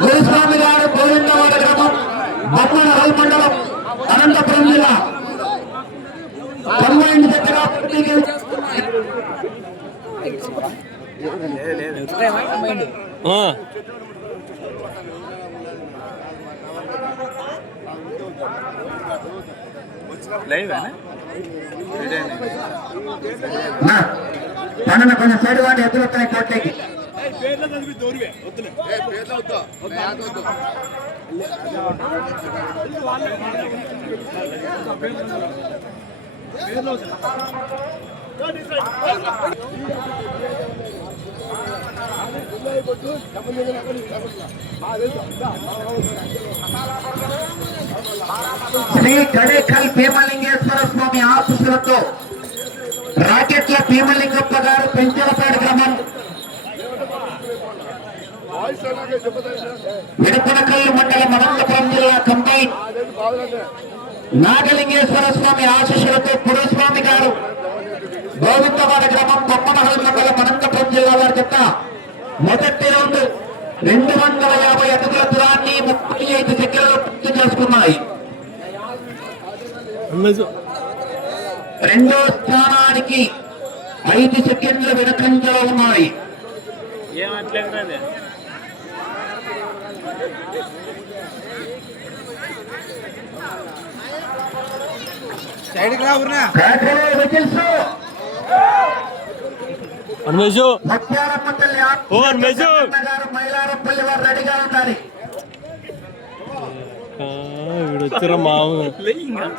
గురుస్వామి గారు గోవిందవాడ గ్రామం బొమ్మనహల్ మండలం అనంతపురం జిల్లా. కంబైండ్ దగ్గర పనులు కొంచెం సైడ్ వాటి ఎదురు కోట్లకి. శ్రీ కడేకల్ భీమలింగేశ్వర స్వామి ఆశీస్సులతో రాకెట్ల భీమలింగప్ప గారు పెంచలపేట గ్రామం విడపనకల్లు మండలం అనంతపురం జిల్లా కంపై నాగలింగేశ్వర స్వామి ఆశీస్సులతో పురస్వామి గారు గోవిందవాడ గ్రామం కొప్పమహల్ మండలం అనంతపురం జిల్లా వారి చెత్త. మొదటి రౌండ్ రెండు వందల యాభై అడుగుల దూరాన్ని ముప్పై ఐదు సెకండ్లలో పూర్తి చేసుకున్నాయి. రెండో స్థానానికి ఐదు సెకండ్ల వెనుకంజలో ఉన్నాయి. కేకలే విజిల్స్ అన్వేషు ముత్యారమ్మ తల్లి ఓ, అన్వేషు. గారు మైలారపల్లి వారు రెడీగా ఉండాలి ఆ, వీడు వచ్చారా మామ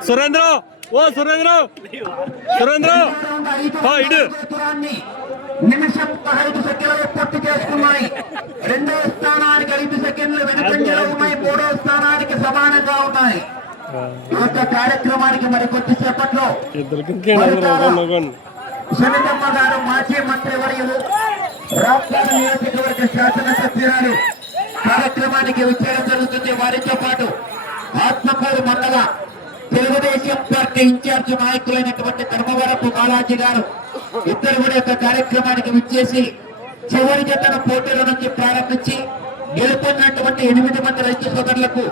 సురేంద్ర ఓ సురేంద్ర సురేంద్ర ఆ, ఇటు. నిమిషం పదహైదు సెకండ్లు పూర్తి చేసుకున్నాయి. రెండో స్థానానికి ఐదు సెకండ్లు వెనుకంజలో ఉన్నాయి. మూడో స్థానానికి సమానంగా ఉన్నాయి. ఈ యొక్క కార్యక్రమానికి మరి కొద్దిసేపట్లో సునీతమ్మ గారు మాజీ మంత్రి వర్యులు. రాష్ట్రాల నియోజకవర్గ శాసనసభ్యురాలు. కార్యక్రమానికి వచ్చేయడం జరుగుతుంది. వారితో పాటు ఆత్మకూరు మండల తెలుగుదేశం పార్టీ ఇన్ఛార్జ్ నాయకులైనటువంటి ధర్మవరపు బాలాజీ గారు ఇద్దరు కూడా యొక్క కార్యక్రమానికి విచ్చేసి చివరి జతన పోటీల నుంచి ప్రారంభించి గెలుపొందినటువంటి ఎనిమిది మంది రైతు సోదరులకు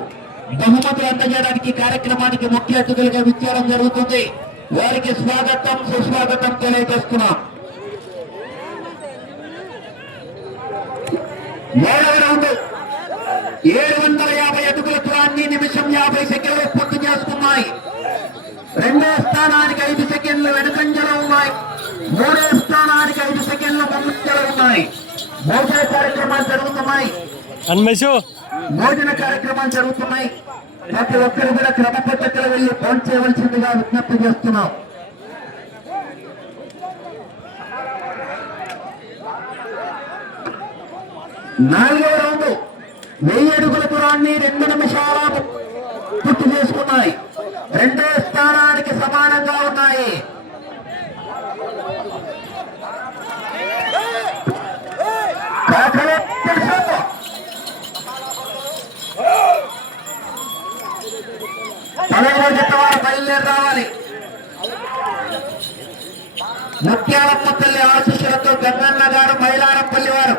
బహుమతులు అందజేయడానికి కార్యక్రమానికి ముఖ్య అతిథులుగా విచ్చేయడం జరుగుతుంది. వారికి స్వాగతం సుస్వాగతం తెలియజేస్తున్నాం. ఏడు వందల యాభై అడుగుల దూరాన్ని నిమిషం యాభై సెకండ్ చేసుకున్నాయి రెండో స్థానానికి ఐదు సెకండ్లు వెనుకంజలో ఉన్నాయి. మూడో స్థానానికి ఐదు సెకండ్లు ముందంజలో ఉన్నాయి. భోజన కార్యక్రమాలు జరుగుతున్నాయి. భోజన కార్యక్రమాలు జరుగుతున్నాయి. ప్రతి ఒక్కరు కూడా క్రమ పద్ధతిలో వెళ్ళి ఫోన్ చేయవలసిందిగా విజ్ఞప్తి చేస్తున్నాం. నాలుగో రౌండ్. వెయ్యి అడుగుల దూరాన్ని రెండు నిమిషాల పూర్తి చేసుకున్నాయి. రెండో స్థానానికి సమానంగా ఉన్నాయి. కాకలే పదమూడు జట్ల బయలుదేరి రావాలి. ముత్యాలమ్మ తల్లి ఆశీస్సులతో గంగన్న గారు మైలారపల్లి వారు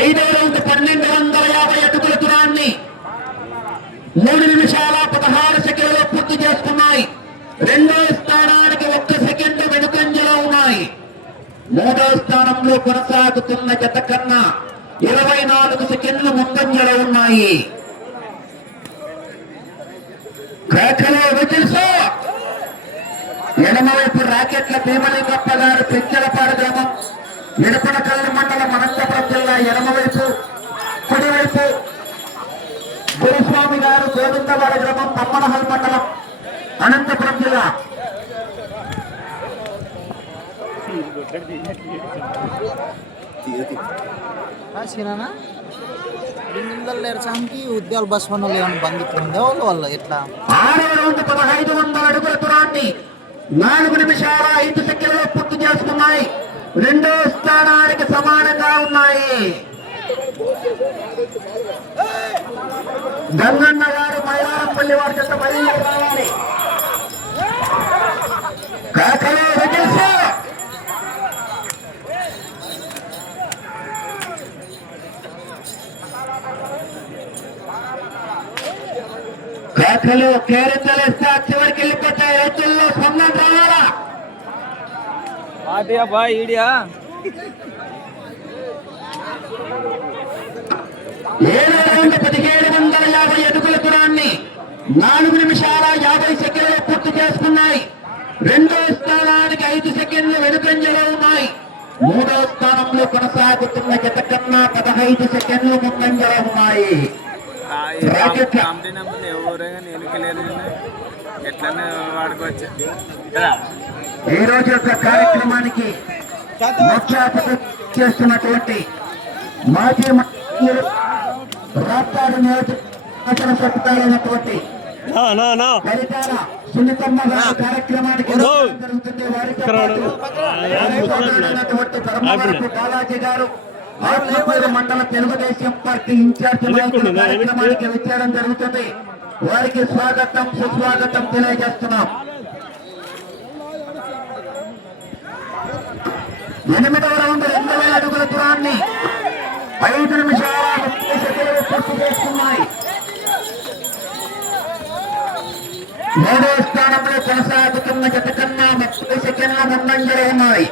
ఐదో రౌండ్ పన్నెండు వందల యాభై అడుగుల దూరాన్ని మూడు నిమిషాల పదహారు సెకండ్లు పూర్తి చేసుకున్నాయి. రెండో స్థానానికి ఒక్క సెకండ్ వెనుకంజలో ఉన్నాయి. మూడో స్థానంలో కొనసాగుతున్న జత కన్నా ఇరవై నాలుగు సెకండ్లు ముందంజలో ఉన్నాయి. కేకలో విజిల్స్! ఎడమవైపు రాకెట్ల భీమలింగప్ప గారు పెంచలపాడు గ్రామం ఎడపనకల్లి మండలం అనంతపురం జిల్లా ఎడమవైపు కుడివైపు గురుస్వామి గారు గోవిందవాడ గ్రామం పమ్మనహల్ మండలం అనంతపురం జిల్లా. సీనా డింగిళ్ళల్లో ఎరచానికి ఉద్యోగాలు బస్ ఏమైనా బంద్ ఉందే వాళ్ళు ఎట్లా? పదహైదు వందల అడుగుల దూరాన్ని నాలుగు నిమిషాల ఐదు సెకండ్లు పూర్తి చేసుకున్నాయి. రెండో స్థానానికి సమానంగా ఉన్నాయి. గంగన్న గారు మైలారంపల్లి వారి చెత్త బయలుదేరి రావాలి. కాకలే రజేశ్ కాకలు కేరింతలేస్తే చివరికి వెళ్ళిపోతాయి రైతుల్లో సొంతం రావాలా ఆడియా ఈడియా. ఏడు వందల పదిహేడు వందల యాభై అడుగుల దూరాన్ని నాలుగు నిమిషాల యాభై సెకండ్లు పూర్తి చేసుకున్నాయి రెండో స్థానానికి ఐదు సెకండ్లు వెనుకంజలో ఉన్నాయి. మూడో స్థానంలో కొనసాగుతున్న జత కన్నా పదహైదు సెకండ్లు ముందంజలో ఉన్నాయి. ఈ రోజు యొక్క కార్యక్రమానికి ముఖ్య అతిథి చేస్తున్నటువంటి మాజీ రాప్తాడు నియోజకవర్గ సభ్యులైనటువంటి నా నా నా హరితార సున్నితమ్మ గారి కార్యక్రమానికి. జరుగుతుంది ధర్మవరపు బాలాజీ గారు ఆత్మకూరు మండల తెలుగుదేశం పార్టీ ఇన్ఛార్జ్ కార్యక్రమానికి విచ్చేయడం జరుగుతుంది వారికి స్వాగతం సుస్వాగతం తెలియజేస్తున్నాం ఎనిమిదవ రౌండ్ రెండు వేల అడుగుల దూరాన్ని ఐదు నిమిషాల ముప్పై సెకండ్లు పూర్తి చేస్తున్నాయి. మూడో స్థానంలో కొనసాగుతున్న జత కన్నా ముప్పై సెకండ్ల ముందంజలో ఉన్నాయి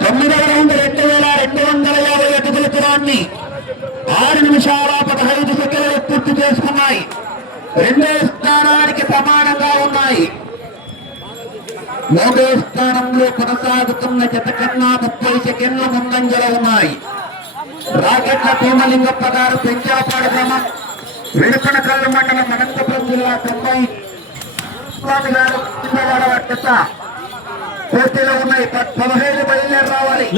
తొమ్మిదవ రౌండ్ రెండు వేల రెండు వందల యాభై అడుగుల దూరాన్ని ఆరు నిమిషాల పదహైదు సెకండ్లు పూర్తి చేసుకున్నాయి రెండో స్థానానికి సమానంగా ఉన్నాయి మూడో స్థానంలో కొనసాగుతున్న జత కన్నా ముప్పై సెకండ్ల ముందంజలో ఉన్నాయి రాకెట్ల భీమలింగప్ప గారు పెంచాపాడు గ్రామం విడుకనకల్లు మండలం అనంతపురం జిల్లా తొంభై స్వామి గారు పోటీలో ఉన్నాయి పదహైదు బయలుదేరి రావాలి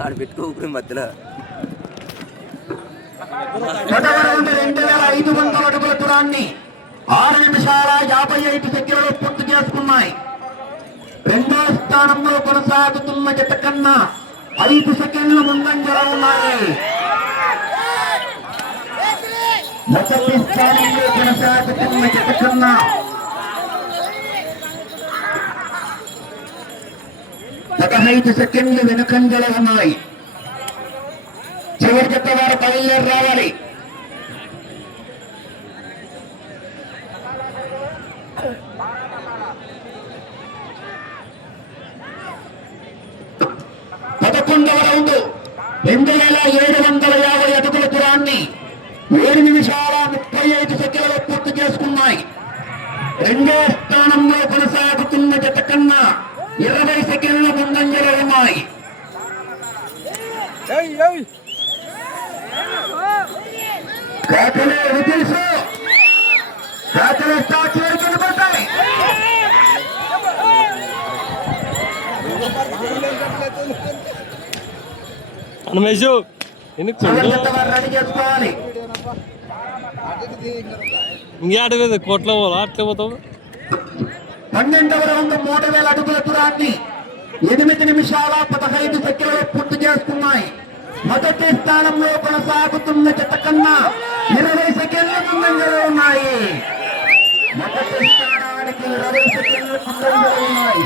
ఆడ పెట్టుకోకూడదు మధ్యలో రౌండ్ రెండు వేల ఐదు వందల అడుగుల దూరాన్ని ఆరు నిమిషాల యాభై ఐదు సెకండ్లు పూర్తి చేసుకున్నాయి. రెండో స్థానంలో కొనసాగుతున్న జత కన్నా ఐదు సెకండ్లు ముందంజలో ఉన్నాయి. మొదటి స్థానంలో కొనసాగుతున్న జత కన్నా పదహైదు సెకండ్లు వెనుకంజలో ఉన్నాయి. చివరి జత వారు బయలుదేరి రావాలి. పదకొండవ రౌండ్. రెండు వేల ఏడు వందల యాభై అడుగుల దూరాన్ని ఏడు నిమిషాల ముప్పై ఐదు సెకండ్లు పూర్తి చేసుకున్నాయి. రెండో స్థానంలో కొనసాగుతున్న జత కన్నా ఇరవై సెకండ్ల ముందంజలో ఉన్నాయి. స్టార్ట్ వరకు వెళ్ళిపోతాయి అన్మేషు ఎందుకు చివరి జత ఇంకే ఆట కోట్ల పోలా అట్లే పోతావు? పన్నెండవ రౌండ్ మూడు వేల అడుగుల దూరాన్ని ఎనిమిది నిమిషాల పదహైదు సెకండ్లు పూర్తి చేస్తున్నాయి. మొదటి స్థానంలో కొనసాగుతున్న చెత్త కన్నా ఇరవై సెకండ్ల ముందంజలో ఉన్నాయి. మొదటి స్థానానికి ఇరవై సెకండ్ల ముందంజలో ఉన్నాయి.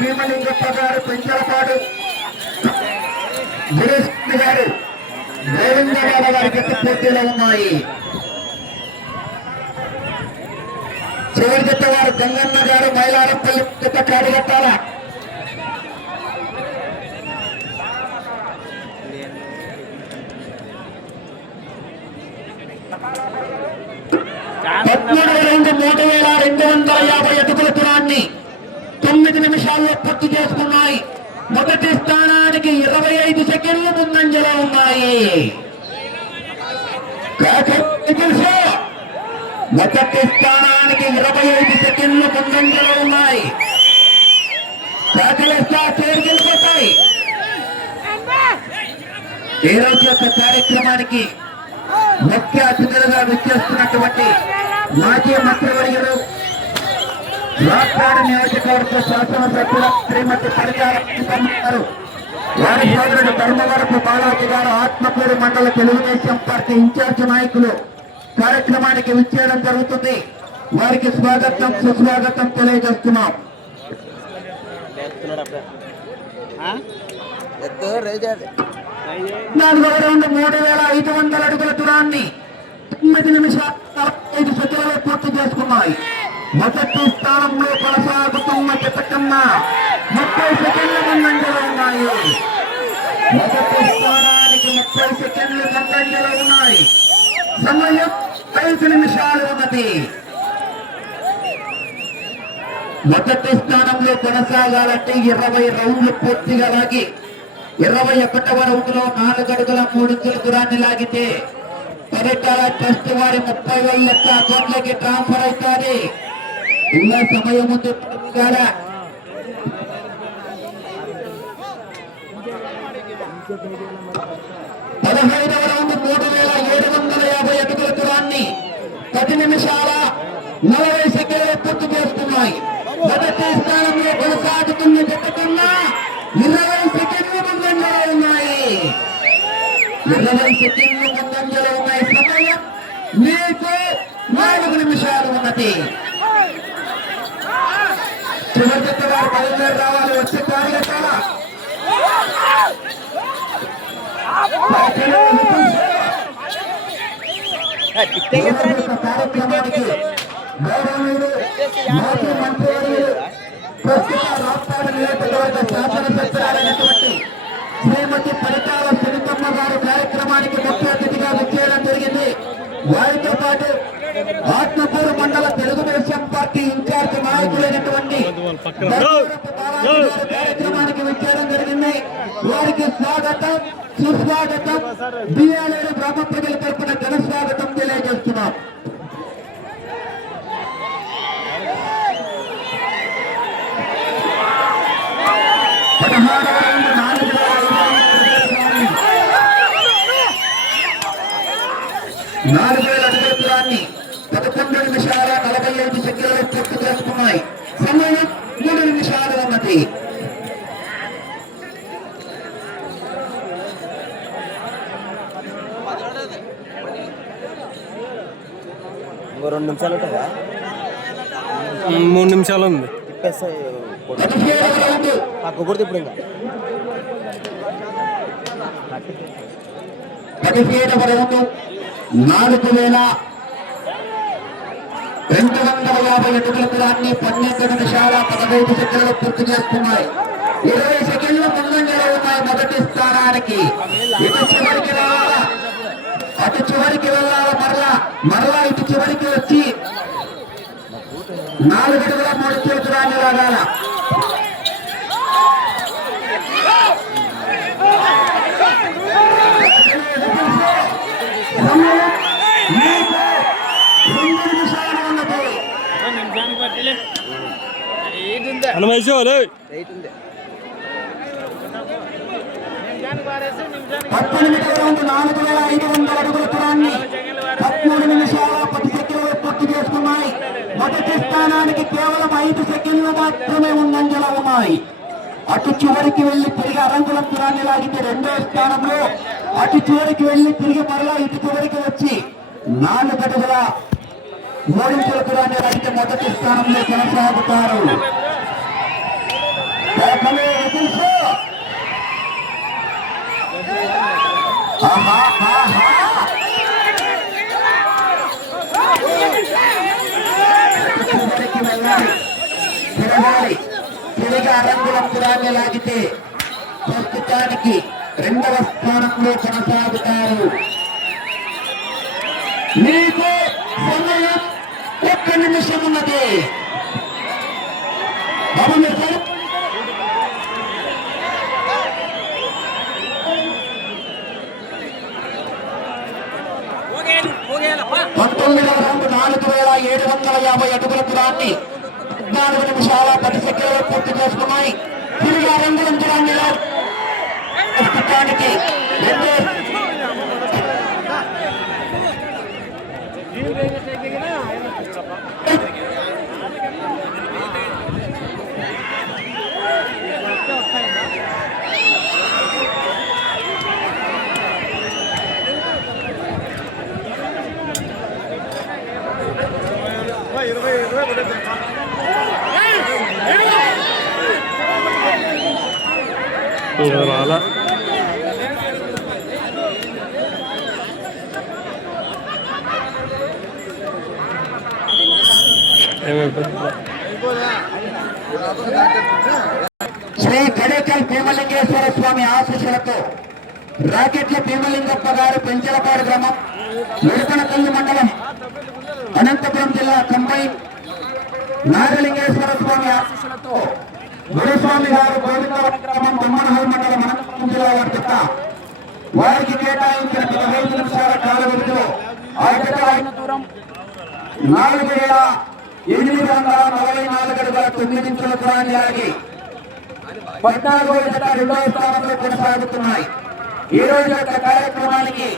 భీమలింగప్ప గారు పెంచలపాడు. గిరీష్ గారు గోవిందరావు గారి జత పోటీలో ఉన్నాయి చివరి జత వారు గంగన్న గారు మైలారంపల్లి జత కాడిగట్టాల పద్మూడవ రెండు మూడు వేల రెండు వందల యాభై అడుగుల దూరాన్ని తొమ్మిది నిమిషాల్లో పూర్తి చేసుకున్నాయి. మొదటి స్థానానికి ఇరవై ఐదు సెకండ్ల ముందంజలో ఉన్నాయి. మొదటి స్థానానికి ఇరవై ఐదు సెకండ్లు ముందంజలో ఉన్నాయి. చేరుకెళ్ళిపోతాయి ఈ రోజు యొక్క కార్యక్రమానికి ముఖ్య అతిథులుగా విచ్చేస్తున్నటువంటి మాజీ మంత్రివర్యులు రాష్ట్రాల నియోజకవర్గ శాసనసభ్యుల శ్రీమతి పరిచార గారు వారి సోదరుడు ధర్మవరపు బాలాజీ గారు ఆత్మకూరు మండల తెలుగుదేశం పార్టీ ఇన్ఛార్జ్ నాయకులు. కార్యక్రమానికి విచ్చేయడం జరుగుతుంది. వారికి స్వాగతం సుస్వాగతం తెలియజేస్తున్నాం. నాలుగవ రౌండ్ మూడు వేల ఐదు వందల అడుగుల దూరాన్ని తొమ్మిది నిమిషాల ఐదు సెకండ్లలో పూర్తి చేసుకున్నాయి. మొదటి స్థానంలో కొనసాగుతున్న జతకన్నా ముప్పై సెకండ్ల ముందంజలో ఉన్నాయి. మొదటి స్థానానికి ముప్పై సెకండ్లు ముందంజలో ఉన్నాయి. సమయం ఐదు నిమిషాలు ఉన్నది. మొదటి స్థానంలో కొనసాగాలంటే ఇరవై రౌండ్లు పూర్తిగా లాగి ఇరవై ఒకటవ రౌండ్లో నాలుగు అడుగుల మూడు ఇంచుల దూరాన్ని లాగితే పరిటాల ట్రస్ట్ వారి ముప్పై వేల లెక్క అకౌంట్లకి ట్రాన్స్ఫర్ అవుతుంది. ఇంకా సమయం ఉంది కదా పదహైదవ రౌండ్ మూడు వేల ఏడు వందల యాభై అడుగుల దూరాన్ని పది నిమిషాల నలభై సెకండ్లు పూర్తి చేస్తున్నాయి. మొదటి స్థానంలో కొనసాగుతున్న జత ఇరవై సెకండ్లు ముందంజలో ఉన్నాయి. ఇరవై సెకండ్లు ముందంజలో ఉన్నాయి. సమయం మీకు నాలుగు నిమిషాలు ఉన్నది చివరి జత రావాలి వచ్చే కార్యక్రమ కార్యక్రమానికి మాజీ ప్రస్తుత రాష్ట్రాల నియోజకవర్గ శ్రీమతి పరిటాల సునీతమ్మ గారు కార్యక్రమానికి ముఖ్య అతిథిగా విచ్చేయడం జరిగింది. వారితో పాటు ఆత్మకూరు మండల తెలుగుదేశం పార్టీ ఇన్ఛార్జ్ నాయకులైనటువంటి కార్యక్రమానికి విచ్చేయడం జరిగింది. వారికి స్వాగతం సుస్వాగతం. బియ్యాలేరు గ్రామ ప్రజల తరపున ఘన స్వాగతం తెలియజేస్తున్నాం. పదహారవ రౌండ్ నాలుగు వేల ఐదు వందల నాలుగు వేల అడుగుల దూరాన్ని పదకొండు నిమిషాల నలభై ఐదు సెకండ్లు పూర్తి చేసుకున్నాయి సమయం మూడు నిమిషాలు ఉన్నది ఇంకో రెండు నిమిషాలు ఉంటుందా? మూడు నిమిషాలు ఉంది. కుకుడితే ఇప్పుడు ఇంకా. నాలుగు వేల రెండు వందల యాభై అడుగుల దూరాన్ని పన్నెండు నిమిషాల పదహైదు సెకండ్లు పూర్తి చేస్తున్నాయి. ఇరవై సెకండ్లు ముందంజలో ఉన్నాయి మొదటి స్థానానికి. ఇటు చివరికి రావాలా అటు చివరికి వెళ్ళాలా మరలా? మరలా ఇటు చివరికి వచ్చి నాలుగు అడుగుల మూడు చేతురాన్ని లాగాల సమయం మీకు రెండు నిమిషాలు ఉన్నది నిమిషానికి పట్టలే ఏది ఉందా హనుమేషు లే ఎయిట్ ఉంది నిమిషానికి పారేస్తే నిమిషానికి పద్దెనిమిది నాలుగు వేల ఐదు వందల అడుగుల దూరాన్ని పదమూడు నిమిషాల పది సెకండ్లు పూర్తి చేసుకున్నాయి మొదటి స్థానానికి కేవలం ఐదు సెకండ్లు మాత్రమే ముందంజలో ఉన్నాయి. అటు చివరికి వెళ్ళి తిరిగి అరంగులం లాగితే రెండో స్థానంలో అటు చివరికి వెళ్ళి తిరిగి మరలా ఇటు చివరికి వచ్చి నాలుగు అడుగుల మూడించుల దూరాన్ని లాగితే మొదటి స్థానంలో కొనసాగుతారు. ఆహా, ఆహా. చివరికి వెళ్ళాలి తిరగాలి తిరిగి అరంగులం పురాన్ని లాగితే ప్రస్తుతానికి రెండవ స్థానంలో కొనసాగుతారు. మీకు సమయం ఒక్క నిమిషం ఉన్నది. సరే? పంతొమ్మిదవ రౌండ్ నాలుగు వేల ఏడు వందల యాభై అడుగుల దూరాన్ని నాలుగు నిమిషాల పది సెకండ్లు పూర్తి చేసుకున్నాయి. తిరిగి ఆ రెండు నిమిషాన్ని ప్రస్తుతానికి రెండు ఇంకా రాలా ఏమైపోయింది శ్రీ గడేకల్ భీమలింగేశ్వర స్వామి ఆశీస్సులతో రాకెట్ల భీమలింగప్ప గారు పెంచలపాడు గ్రామం మురకనకల్లి మండలం అనంతపురం జిల్లా కంబైన్ నాగలింగేశ్వర స్వామి ఆశీస్సులతో గురుస్వామి గారు గోవిందవరం గ్రామం బొమ్మనహల్ మండలం అనంతపురం జిల్లా వారి చెత్త. వారికి కేటాయించిన పదహైదు నిమిషాల కాల వ్యవధిలో దూరం నాలుగు వేల ఎనిమిది వందల నలభై నాలుగు అడుగుల తొమ్మిది ఇంచుల దూరాన్ని ఆగి పద్నాలుగో జత రెండవ స్థానంలో కొనసాగుతున్నాయి. ఈ రోజు యొక్క కార్యక్రమానికి